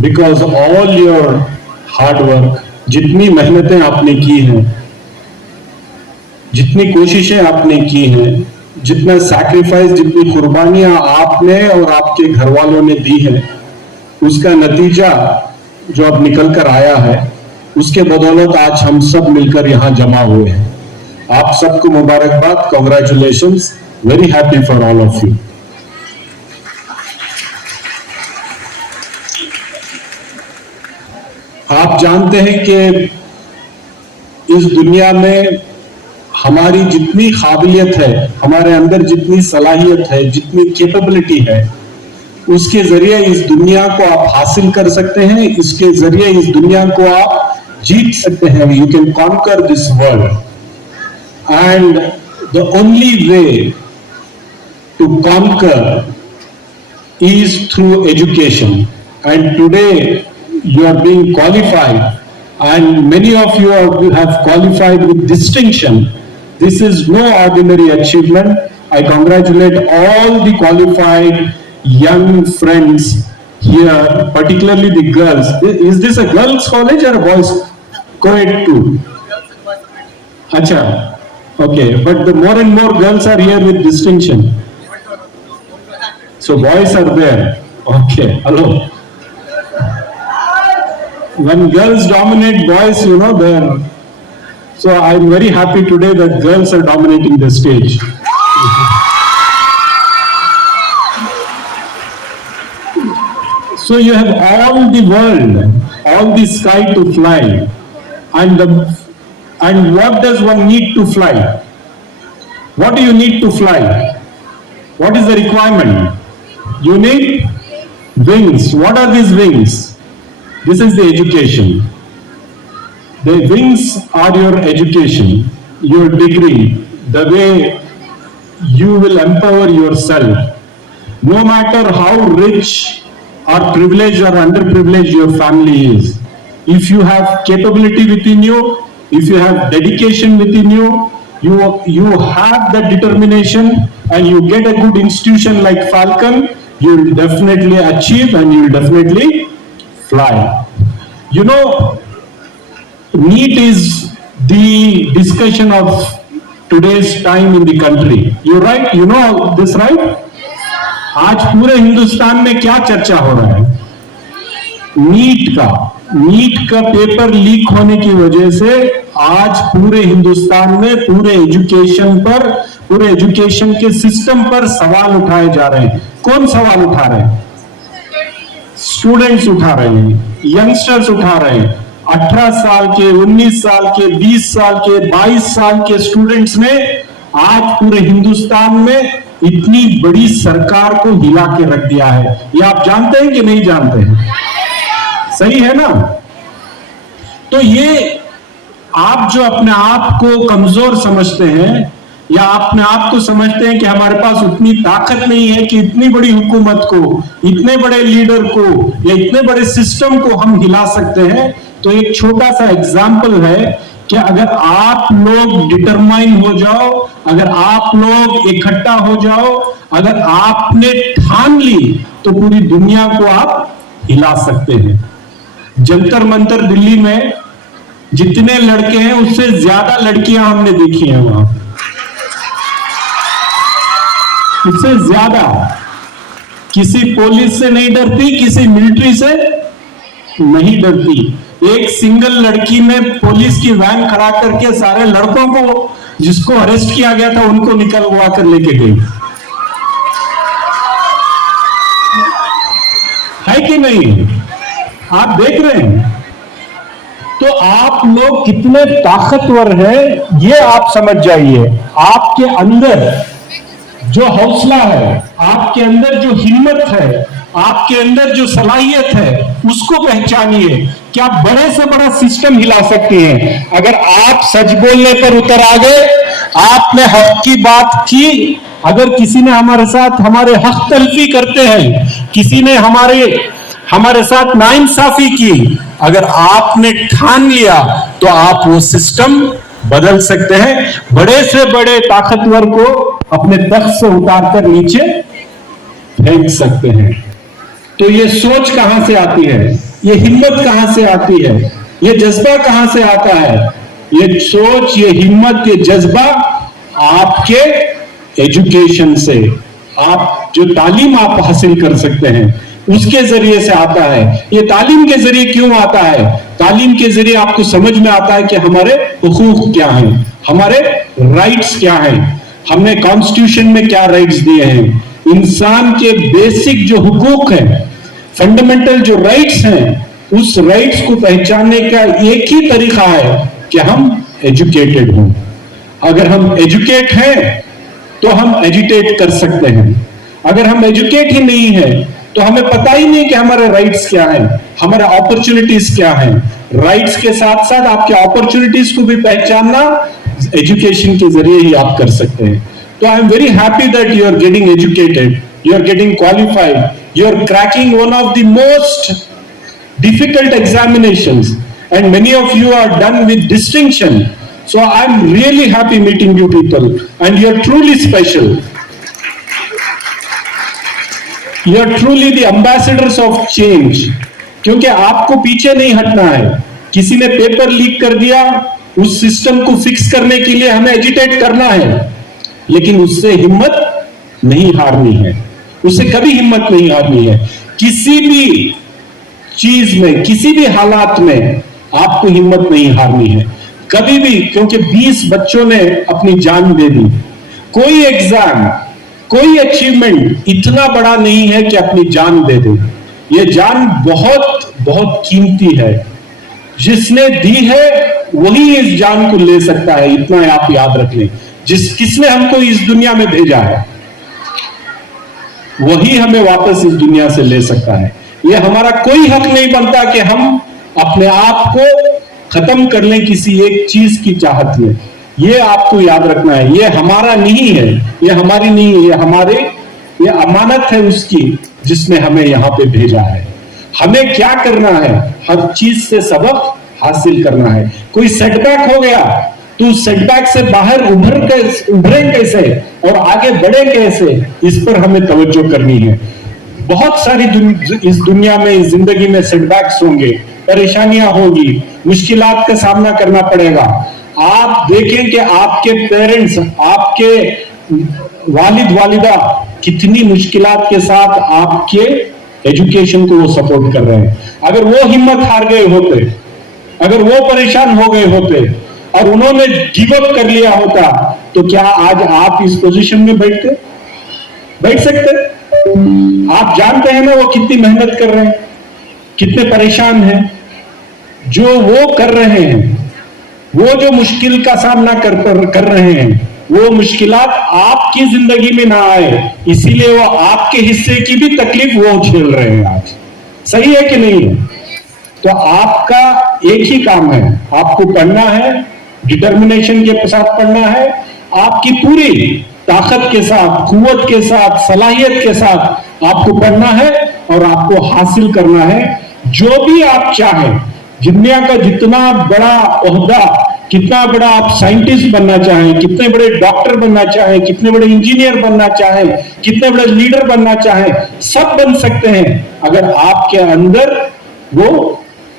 because all your hard work, जितनी मेहनतें आपने की हैं, जितनी कोशिशें आपने की हैं, जितना सैक्रिफाइस, जितनी कुर्बानियां आपने और आपके घर वालों ने दी है, उसका नतीजा जो अब निकल कर आया है, उसके बदौलत आज हम सब मिलकर यहां जमा हुए हैं। आप सबको मुबारकबाद, congratulations, very happy for all of you. आप जानते हैं कि इस दुनिया में हमारी जितनी काबिलियत है, हमारे अंदर जितनी सलाहियत है, जितनी कैपेबिलिटी है, उसके जरिए इस दुनिया को आप हासिल कर सकते हैं, इसके जरिए इस दुनिया को आप जीत सकते हैं। You can conquer this world and the only way to conquer is through education, and today you are being qualified, and many of you have qualified with distinction. This is no ordinary achievement. I congratulate all the qualified young friends here, particularly the girls. Is this a girls college or a boys co-ed too? Acha, okay, but the more and more girls are here with distinction. So boys are there. Okay, hello. When girls dominate boys, you know, they're... So I'm very happy today that girls are dominating the stage. So you have all the world, all the sky to fly. And what does one need to fly? What do you need to fly? What is the requirement? You need wings. What are these wings? This is the education. The wings are your education, your degree, the way you will empower yourself. No matter how rich or privileged or underprivileged your family is, if you have capability within you, if you have dedication within you, you have that determination, and you get a good institution like Falcon, you will definitely achieve and you will definitely fly. You know, NEET is the discussion of today's time in the country. You're right, you know this, right? आज पूरे हिंदुस्तान में क्या चर्चा हो रहा है? NEET का paper leak होने की वजह से आज पूरे हिंदुस्तान में पूरे एजुकेशन के सिस्टम पर सवाल उठाए जा रहे हैं। कौन सवाल उठा रहे हैं? स्टूडेंट्स उठा रहे हैं, यंगस्टर्स उठा रहे हैं। 18 साल के, 19 साल के, 20 साल के, 22 साल के स्टूडेंट्स ने आज पूरे हिंदुस्तान में इतनी बड़ी सरकार को हिला के रख दिया है। ये आप जानते हैं कि नहीं जानते हैं? सही है ना? तो ये आप जो अपने आप को कमजोर समझते हैं, या अपने आप को समझते हैं कि हमारे पास उतनी ताकत नहीं है कि इतनी बड़ी हुकूमत को, इतने बड़े लीडर को या इतने बड़े सिस्टम को हम हिला सकते हैं, तो एक छोटा सा एग्जाम्पल है कि अगर आप लोग डिटरमाइन हो जाओ, अगर आप लोग इकट्ठा हो जाओ, अगर आपने ठान ली, तो पूरी दुनिया को आप हिला सकते हैं। जंतर मंतर दिल्ली में जितने लड़के हैं, उससे ज्यादा लड़कियां हमने देखी हैं वहां, उससे ज्यादा। किसी पुलिस से नहीं डरती, किसी मिलिट्री से नहीं डरती। एक सिंगल लड़की ने पुलिस की वैन खड़ा करके सारे लड़कों को, जिसको अरेस्ट किया गया था, उनको निकलवा कर लेके गई। है कि नहीं? आप देख रहे हैं। तो आप लोग कितने ताकतवर हैं, ये आप समझ जाइए। आपके अंदर जो हौसला है, आपके अंदर जो हिम्मत है, आपके अंदर जो सलाहियत है, उसको पहचानिए कि आप बड़े से बड़ा सिस्टम हिला सकते हैं। अगर आप सच बोलने पर उतर आ गए, आपने हक की बात की, अगर किसी ने हमारे साथ हमारे हक तलफी करते हैं, किसी ने हमारे साथ नाइंसाफी की, अगर आपने ठान लिया, तो आप वो सिस्टम बदल सकते हैं। बड़े से बड़े ताकतवर को अपने तख्त से उतारकर नीचे फेंक सकते हैं। तो ये सोच कहां से आती है? ये हिम्मत कहां से आती है, ये जज्बा कहां से आता है? ये सोच, ये हिम्मत, ये जज्बा आपके एजुकेशन से, आप जो तालीम आप हासिल कर सकते हैं उसके जरिए से आता है। ये तालीम के जरिए क्यों आता है? तालीम के जरिए आपको समझ में आता है कि हमारे हुकूक क्या हैं, हमारे राइट्स क्या हैं, हमने कॉन्स्टिट्यूशन में क्या राइट्स दिए हैं। इंसान के बेसिक जो हुकूक हैं, फंडामेंटल जो राइट्स हैं, उस राइट्स को पहचानने का एक ही तरीका है कि हम एजुकेटेड हों। अगर हम एजुकेट हैं तो हम एजुटेट कर सकते हैं। अगर हम एजुकेट ही नहीं है तो हमें पता ही नहीं कि हमारे राइट्स क्या हैं, हमारे अपॉर्चुनिटीज क्या हैं। राइट्स के साथ साथ आपके अपॉर्चुनिटीज को भी पहचानना एजुकेशन के जरिए ही आप कर सकते हैं। तो I am very happy that you are getting educated, you are getting qualified, you are cracking one of the most difficult examinations, and many of you are done with distinction. So I'm really happy meeting you people, and you're truly special. You're truly the ambassadors of change. क्योंकि आपको पीछे नहीं हटना है। किसी ने paper leak कर दिया, उस सिस्टम को फिक्स करने के लिए हमें एजिटेट करना है, लेकिन उससे हिम्मत नहीं हारनी है, उससे कभी हिम्मत नहीं हारनी है। किसी भी चीज में, किसी भी हालात में आपको हिम्मत नहीं हारनी है कभी भी, क्योंकि 20 बच्चों ने अपनी जान दे दी। कोई एग्जाम, कोई अचीवमेंट इतना बड़ा नहीं है कि अपनी जान दे दे। ये जान बहुत बहुत कीमती है। जिसने दी है वही इस जान को ले सकता है, इतना आप याद रख लें। किसने हमको इस दुनिया में भेजा है वही हमें वापस इस दुनिया से ले सकता है। ये हमारा कोई हक नहीं बनता कि हम अपने आप को खत्म कर लें किसी एक चीज की चाहत में। ये आपको याद रखना है, ये हमारा नहीं है, ये हमारी नहीं है, ये अमानत है उसकी जिसने हमें यहाँ पे भेजा है। हमें क्या करना है? हर चीज से सबक हासिल करना है। कोई सेटबैक हो गया तो उस सेटबैक से बाहर उभरे कैसे और आगे बढ़े कैसे, इस पर हमें तवज्जो करनी है। बहुत सारी इस दुनिया में, इस जिंदगी में सेटबैक्स होंगे, परेशानियां होगी, मुश्किलात का सामना करना पड़ेगा। आप देखें कि आपके पेरेंट्स, आपके वालिद वालिदा कितनी मुश्किलात के साथ आपके एजुकेशन को वो सपोर्ट कर रहे हैं। अगर वो हिम्मत हार गए होते, अगर वो परेशान हो गए होते और उन्होंने गिव अप कर लिया होता, तो क्या आज आप इस पोजीशन में बैठ सकते? आप जानते हैं ना वो कितनी मेहनत कर रहे हैं, कितने परेशान हैं। जो वो कर रहे हैं, वो जो मुश्किल का सामना कर रहे हैं, वो मुश्किलात आपकी जिंदगी में ना आए, इसीलिए वो आपके हिस्से की भी तकलीफ वो झेल रहे हैं आज। सही है कि नहीं है? तो आपका एक ही काम है, आपको पढ़ना है, डिटर्मिनेशन के साथ पढ़ना है, आपकी पूरी ताकत के साथ, कुव्वत के साथ, सलाहियत के साथ आपको पढ़ना है और आपको हासिल करना है जो भी आप चाहें। दुनिया का जितना बड़ा ओहदा, कितना बड़ा आप साइंटिस्ट बनना चाहें, कितने बड़े डॉक्टर बनना चाहें, कितने बड़े इंजीनियर बनना चाहें, कितने बड़े लीडर बनना चाहें, सब बन सकते हैं अगर आपके अंदर वो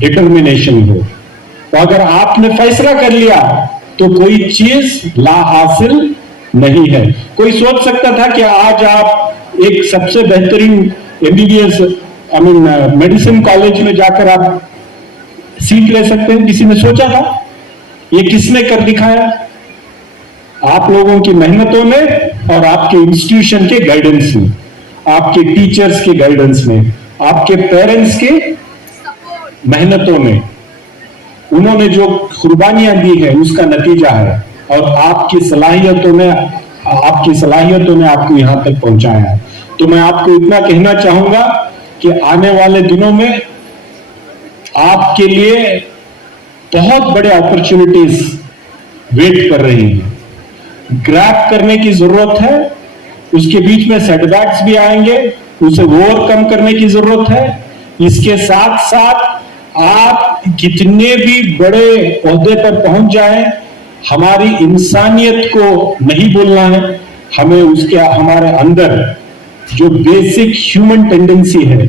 डिटर्मिनेशन हो। तो अगर आपने फैसला कर लिया तो कोई चीज ला हासिल नहीं है। कोई सोच सकता था कि आज आप एक सबसे बेहतरीन एमबीबीएस मेडिसिन कॉलेज में जाकर आप सीट ले सकते हैं? किसी ने सोचा था? ये किसने कर दिखाया? आप लोगों की मेहनतों में और आपके इंस्टीट्यूशन के गाइडेंस में, आपके टीचर्स के गाइडेंस में, आपके पेरेंट्स के मेहनतों में, उन्होंने जो कुर्बानियां दी है उसका नतीजा है। और आपकी सलाहियतों ने आपको यहां तक पहुंचाया है। तो मैं आपको इतना कहना चाहूंगा कि आने वाले दिनों में आपके लिए बहुत बड़े अपॉर्चुनिटीज वेट कर रही हैं। ग्रैब करने की जरूरत है, उसके बीच में सेटबैक्स भी आएंगे, उसे ओवरकम करने की जरूरत है। इसके साथ साथ आप कितने भी बड़े ओहदे पर पहुंच जाएं, हमारी इंसानियत को नहीं भूलना है। हमें हमारे अंदर जो बेसिक ह्यूमन टेंडेंसी है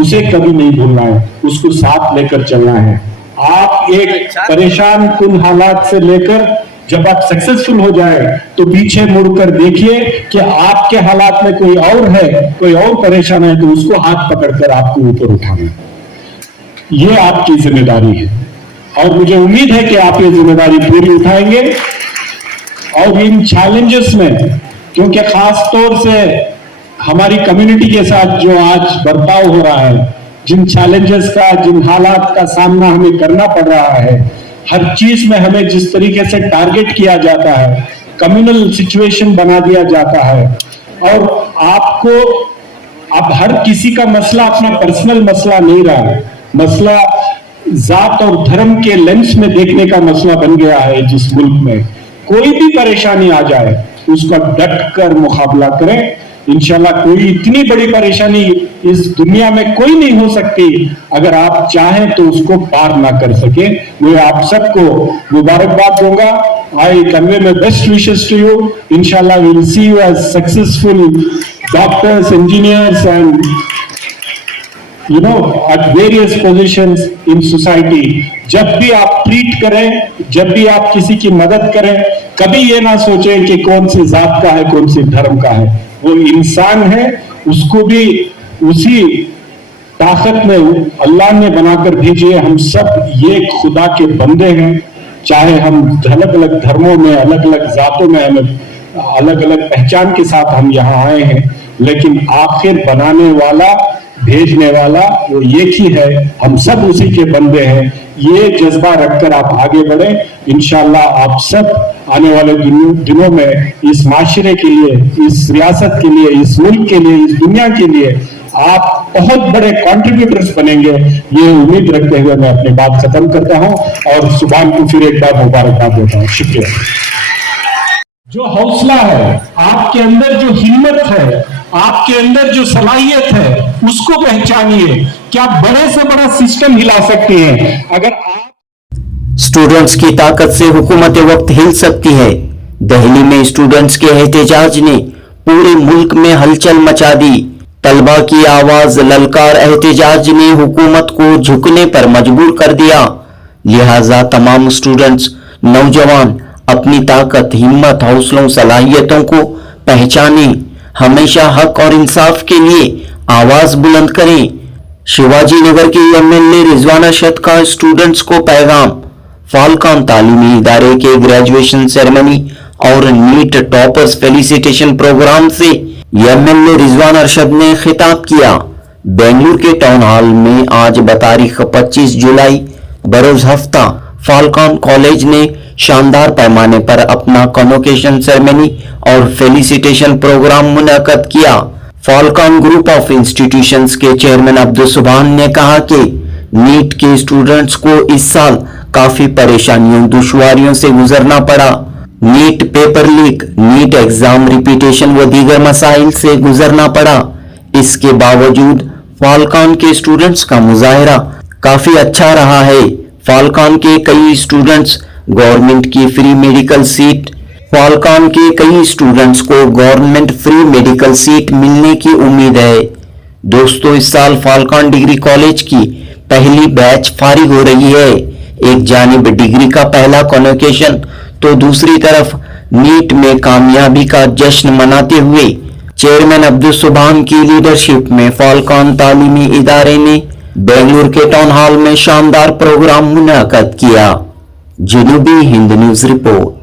उसे कभी नहीं भूलना है, उसको साथ लेकर चलना है। आप एक परेशान कुन हालात से लेकर जब आप सक्सेसफुल हो जाए तो पीछे मुड़कर देखिए कि आपके हालात में कोई और है, कोई और परेशान है, तो उसको हाथ पकड़कर आपको ऊपर उठाना है। ये आपकी जिम्मेदारी है और मुझे उम्मीद है कि आप ये जिम्मेदारी पूरी उठाएंगे। और इन चैलेंजेस में, क्योंकि खास तौर से हमारी कम्युनिटी के साथ जो आज बर्ताव हो रहा है, जिन चैलेंजेस का, जिन हालात का सामना हमें करना पड़ रहा है, हर चीज में हमें जिस तरीके से टारगेट किया जाता है, कम्युनल सिचुएशन बना दिया जाता है, और आपको अब हर किसी का मसला अपना पर्सनल मसला नहीं रहा है, मसला जात और धर्म के लेंस में देखने का मसला बन गया है। जिस मुल्क में कोई भी परेशानी आ जाए उसका डट कर मुकाबला करें। इंशाल्लाह कोई इतनी बड़ी परेशानी इस दुनिया में कोई नहीं हो सकती, अगर आप चाहें तो उसको पार ना कर सके। मैं आप सबको मुबारकबाद दूंगा। I convey my best wishes to you. इंशाल्लाह we will see you as successful doctors, engineers and at various positions in society। जब भी आप ट्रीट करें, जब भी आप किसी की मदद करें, कभी ये ना सोचें कि कौन सी जात का है, कौन सी धर्म का है। वो इंसान है, उसको भी उसी ताकत में अल्लाह ने बनाकर भेजी है। हम सब ये खुदा के बंदे हैं, चाहे हम अलग अलग धर्मों में, अलग अलग जातों में, हमें अलग अलग पहचान के साथ हम यहाँ आए हैं, लेकिन आखिर बनाने वाला, भेजने वाला वो एक ही है। हम सब उसी के बंदे हैं। ये जज्बा रखकर आप आगे बढ़े। इंशाल्लाह आप सब आने वाले दिनों में इस माशरे के लिए, इस रियासत के लिए, इस मुल्क के लिए, इस दुनिया के लिए आप बहुत बड़े कंट्रीब्यूटर्स बनेंगे। ये उम्मीद रखते हुए मैं अपनी बात खत्म करता हूं और सुभान को फिर एक बार मुबारकबाद देता हूं। शुक्रिया। जो हौसला है आपके अंदर, जो हिम्मत है आपके अंदर, जो सलाहियत है, उसको पहचानिए। क्या बड़े से बड़ा सिस्टम हिला सकते हैं अगर आप। स्टूडेंट्स की ताकत से हुकूमत वक्त हिल सकती है। दिल्ली में स्टूडेंट्स के एहतजाज ने पूरे मुल्क में हलचल मचा दी। तलबा की आवाज, ललकार, एहतजाज ने हुकूमत को झुकने पर मजबूर कर दिया। लिहाजा तमाम स्टूडेंट्स, नौजवान अपनी ताकत, हिम्मत, हौसलों, सलाहियतों को पहचाने, हमेशा हक और इंसाफ के लिए आवाज बुलंद करें। शिवाजी नगर के एमएलए रिजवान अरशद का स्टूडेंट्स को पैगाम। फाल्कन तालीमी इदारे के ग्रेजुएशन सेरेमनी और नीट टॉपर्स फेलिसिटेशन प्रोग्राम से एमएलए रिजवान अरशद ने खिताब किया। बेंगलुरु के टाउन हॉल में आज बतारीख 25 जुलाई बरोज हफ्ता फाल्कन कॉलेज ने शानदार पैमाने पर अपना कन्वोकेशन सेरेमनी और फेलिसिटेशन प्रोग्राम मुनक्कद किया। फाल्कन ग्रुप ऑफ इंस्टीट्यूशंस के चेयरमैन अब्दुल सुभान ने कहा कि नीट के स्टूडेंट्स को इस साल काफी परेशानियों, दुश्वारियों से गुजरना पड़ा। NEET paper leak, NEET exam repetition व दीगर मसाइल से गुजरना पड़ा। इसके बावजूद फाल्कन के स्टूडेंट्स का मुजाहिरा काफी अच्छा रहा है। फाल्कन के कई स्टूडेंट्स गवर्नमेंट की फ्री मेडिकल सीट फाल्कन के कई स्टूडेंट्स को गवर्नमेंट फ्री मेडिकल सीट मिलने की उम्मीद है। दोस्तों, इस साल फाल्कन डिग्री कॉलेज की पहली बैच फारिग हो रही है। एक जानिब डिग्री का पहला कन्वोकेशन तो दूसरी तरफ नीट में कामयाबी का जश्न मनाते हुए चेयरमैन अब्दुल सुभान की लीडरशिप में फाल्कन तालीमी इदारे ने बेंगलुरु के टाउन हॉल में शानदार प्रोग्राम मुनक्कद किया। जनूबी हिंद न्यूज रिपोर्ट।